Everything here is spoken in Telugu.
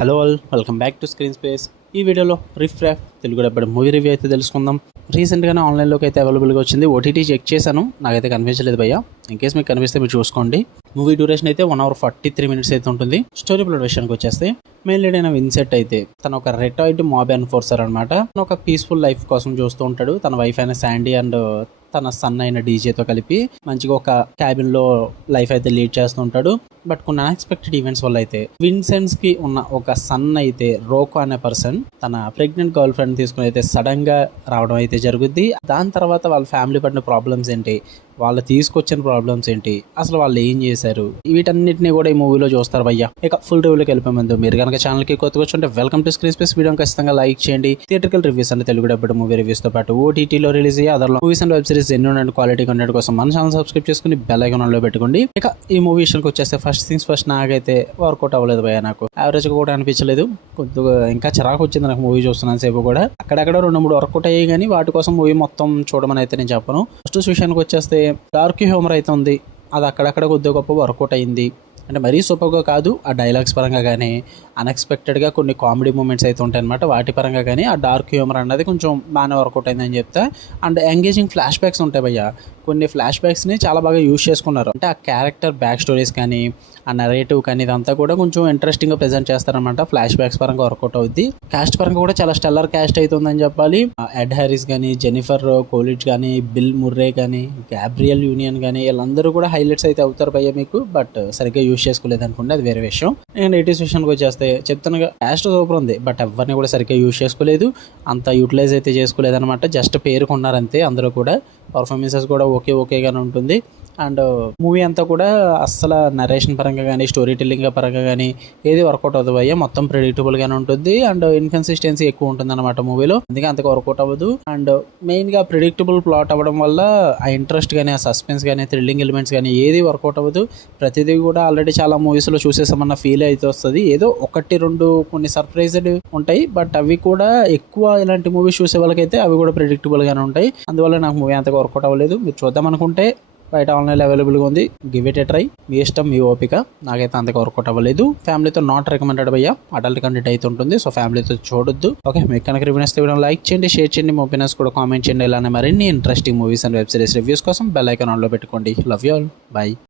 Hello all, welcome back to screen space. ఈ వీడియోలో రిఫ్రాఫ్ తెలుగు డబ్బడి మూవీ రివ్యూ అయితే తెలుసుకుందాం. రీసెంట్గానే ఆన్లైన్లోకి అయితే అవైలబుల్గా వచ్చింది. ఓటీటీ చెక్ చేశాను, నాకైతే కనిపించలేదు భయ్య. ఇన్కేస్ మీకు కనిపిస్తే మీరు చూసుకోండి. మూవీ డ్యూరేషన్ అయితే 1 hour 43 minutes అయితే ఉంటుంది. స్టోరీ ప్లాట్ విషయానికి వచ్చేస్తే మెయిన్ లీడ్ అయిన విన్సెంట్ అయితే తన ఒక రిటైర్డ్ మాబ్ ఎన్ఫోర్సర్ అనమాట. తను ఒక పీస్ఫుల్ లైఫ్ కోసం చూస్తూ ఉంటాడు. తన వైఫ్ అయిన శాండీ అండ్ తన సన్ అయిన డీజేతో కలిపి మంచిగా ఒక క్యాబిన్ లో లైఫ్ అయితే లీడ్ చేస్తూ ఉంటాడు. బట్ కొన్ని అన్ఎక్స్పెక్టెడ్ ఈవెంట్స్ వల్ల అయితే విన్సెంట్స్ కి ఉన్న ఒక సన్ అయితే రోకో అనే పర్సన్ తన ప్రెగ్నెంట్ గర్ల్ ఫ్రెండ్ తీసుకుని అయితే సడన్ గా రావడం అయితే జరుగుద్ది. దాని తర్వాత వాళ్ళ ఫ్యామిలీ పడిన ప్రాబ్లమ్స్ ఏంటి, వాళ్ళు తీసుకొచ్చిన ప్రాబ్లమ్స్ ఏంటి, అసలు వాళ్ళు ఏం చేశారు, వీటన్నిటిని కూడా ఈ మూవీలో చూస్తారు భయ్య. ఇక ఫుల్ రివ్యూలోకి వెళ్ళిపోయే ముందు మీరు కనుక ఛానల్ కి కొత్తగా వచ్చుంటే welcome to screen space. Video ఖచ్చితంగా లైక్ చేయండి. థియేట్రికల్ రివ్యూస్ అంటే తెలుగు డబ్బడి మూవీ రివ్యూస్ తో పాటు ఓటీటీలో రిలీజ్ అయ్యే other movies and web series ఎన్నో క్వాలిటీ కంటెంట్ కోసం మన ఛానల్ సబ్స్క్రైబ్ చేసుకుని బెల్ ఐకాన్ ఆన్ లో పెట్టుకోండి. ఇక ఈ మూవీ విషయానికి వచ్చేస్తే ఫస్ట్ థింగ్స్ ఫస్ట్, నాకైతే వర్కౌట్ అవ్వలేదు భయ్య. నాకు యావరేజ్ కూడా అనిపించలేదు. కొద్దిగా ఇంకా చిరాకు వచ్చింది నాకు మూవీ చూస్తున్నాను సేపు కూడా. అక్కడక్కడ 2-3 వర్కౌట్ అయ్యాయి, కానీ వాటి కోసం మూవీ మొత్తం చూడమని అయితే నేను చెప్పను. ఫస్ట్ విషయానికి వచ్చేస్తే డార్క్ హ్యూమర్ అయితే ఉంది. అది అక్కడక్కడ కొద్దిగా గొప్ప వర్కౌట్ అయింది. అంటే మరీ సూపర్గా కాదు, ఆ డైలాగ్స్ పరంగా కానీ అన్ఎక్స్పెక్టెడ్గా కొన్ని కామెడీ మూమెంట్స్ అయితే ఉంటాయి అనమాట. వాటి పరంగా కానీ ఆ డార్క్ హ్యూమర్ అన్నది కొంచెం బాగానే వర్కౌట్ అయిందని చెప్తా. అండ్ ఎంగేజింగ్ ఫ్లాష్ బ్యాక్స్ ఉంటాయి భయ్య. కొన్ని ఫ్లాష్ బ్యాక్స్ని చాలా బాగా యూజ్ చేసుకున్నారు. అంటే ఆ క్యారెక్టర్ బ్యాక్ స్టోరీస్ కానీ ఆ నరేటివ్ కానీ ఇదంతా కూడా కొంచెం ఇంట్రెస్టింగ్గా ప్రెజెంట్ చేస్తారనమాట. ఫ్లాష్ బ్యాక్స్ పరంగా వర్కౌట్ అవుద్ది. క్యాస్ట్ పరంగా కూడా చాలా స్టెల్లర్ క్యాస్ట్ అవుతుందని చెప్పాలి. ఎడ్ హ్యారిస్ కానీ, జెనిఫర్ కోలిడ్జ్ కానీ, బిల్ ముర్రే కానీ, గ్యాబ్రియల్ యూనియన్ కానీ, వీళ్ళందరూ కూడా హైలైట్స్ అయితే అవుతారు భయ్య మీకు. బట్ సరిగ్గా యూజ్ చేసుకోలేదు అనుకుంటే అది వేరే విషయం. అండ్ 80s విషయానికి వచ్చేస్తే చెప్తానుగా క్యాస్ట్ సూపర్ ఉంది, బట్ ఎవరిని కూడా సరిగ్గా యూజ్ చేసుకోలేదు, అంత యూటిలైజ్ అయితే చేసుకోలేదు అనమాట. జస్ట్ పేరుకున్నారంతే. అందరూ కూడా పర్ఫార్మెన్సెస్ కూడా ఓకేగానే ఉంటుంది. అండ్ మూవీ అంతా కూడా అస్సలు నరేషన్ పరంగా కానీ స్టోరీ టెల్లింగ్ పరంగా కానీ ఏది వర్కౌట్ అవ్వదు భయ్య. మొత్తం ప్రెడిక్టబుల్గానే ఉంటుంది అండ్ ఇన్కన్సిస్టెన్సీ ఎక్కువ ఉంటుంది అనమాట మూవీలో. అందుకే అంతగా వర్కౌట్ అవ్వదు. అండ్ మెయిన్గా ప్రెడిక్టబుల్ ప్లాట్ అవ్వడం వల్ల ఆ ఇంట్రెస్ట్ కానీ, ఆ సస్పెన్స్ కానీ, థ్రిల్లింగ్ ఎలిమెంట్స్ కానీ ఏది వర్కౌట్ అవ్వదు. ప్రతిదీ కూడా ఆల్రెడీ చాలా మూవీస్లో చూసేసామన్న ఫీల్ అయితే వస్తుంది. ఏదో 1-2 కొన్ని సర్ప్రైజ్డ్ ఉంటాయి, బట్ అవి కూడా ఎక్కువ ఇలాంటి మూవీస్ చూసే వాళ్ళకైతే అవి కూడా ప్రెడిక్టబుల్గానే ఉంటాయి. అందువల్ల నాకు మూవీ అంతగా వర్కౌట్ అవ్వలేదు. మీరు చూద్దాం అనుకుంటే బయట ఆన్లైన్లో అవైలబుల్గా ఉంది, గివ్ ఇట్ ఏ ట్రై. మీ ఇష్టం, మీ ఓపిక. నాకైతే అంతగా వర్కౌట్ అవ్వలేదు. ఫ్యామిలీతో నాట్ రికమెండెడ్ భయ్య. అడల్ట్ కంటెంట్ అయితే ఉంటుంది, సో ఫ్యామిలీతో చూడొద్దు. ఓకే, మీకు కనుక రివ్యూ నచ్చితే వీడియో లైక్ చేయండి, షేర్ చేయండి, మీ ఒపీనియన్స్ కూడా కామెంట్ చేయండి. ఇలానే మరిన్ని interesting movies and web series reviews కోసం బెల్ ఐకాన్ ఆన్లో పెట్టుకోండి. Love you all, by.